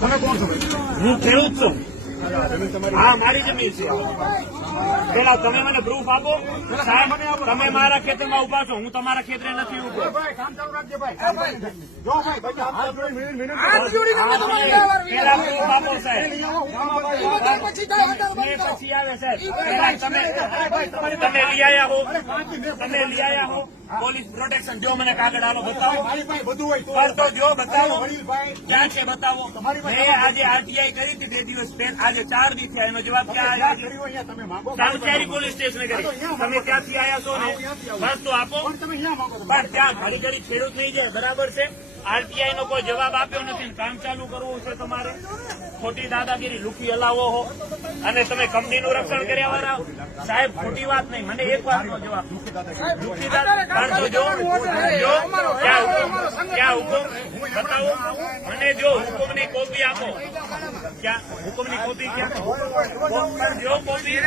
તમે કોણ છો? હું ખેડૂત છું. હા, મારી જમીન છે. પેલા તમે મને પ્રૂફ આપો. સાહેબ, તમે મારા ખેતરમાં ઉભા છો, હું તમારા ખેતરે નથી ઉભો. કામ ચાલુ રાખજો ભાઈ. જો ભાઈ હાથ જોડી પેલા પ્રૂફ આપો સાહેબ. પછી આવે સાહેબ. પેલા તમે લઈ આવ્યા હો, તમે લઈ આવ્યા હો પોલીસ પ્રોટેક્શન. જો મને કાગળ આલો બતાવો. બધું હોય પર તો જો બતાવો ક્યાં છે, બતાવો. મેં આજે આરટીઆઈ કરી હતી 2 દિવસ પહેલા, આજે 4 દિવસ થયા. એનો જવાબ ક્યાં આવ્યો? તમે માંગો સામખિયારી પોલીસ સ્ટેશને કરી. તમે ત્યાંથી આવ્યા છો ને, બસ તો આપો. તમે અહીંયા માંગો પણ ત્યાં ઘડી ઘડી ખેડૂત થઈ જાય, બરાબર છે. આરટીઆઈ નો કોઈ જવાબ આપ્યો નથી. કામ ચાલુ કરવું છે તમારે. ખોટી દાદાગીરી લુકી હલાવો હો અને તમે કંપનીનું રક્ષણ કર્યા વાળા. સાહેબ, ખોટી વાત નહીં. મને એક વાતનો જવાબ. લુકી દાદા જો ક્યાં હુકમ બતાવો મને. જો હુકમની કોપી આપો. ક્યાં હુકમની કોપી? ક્યાં જો કોપી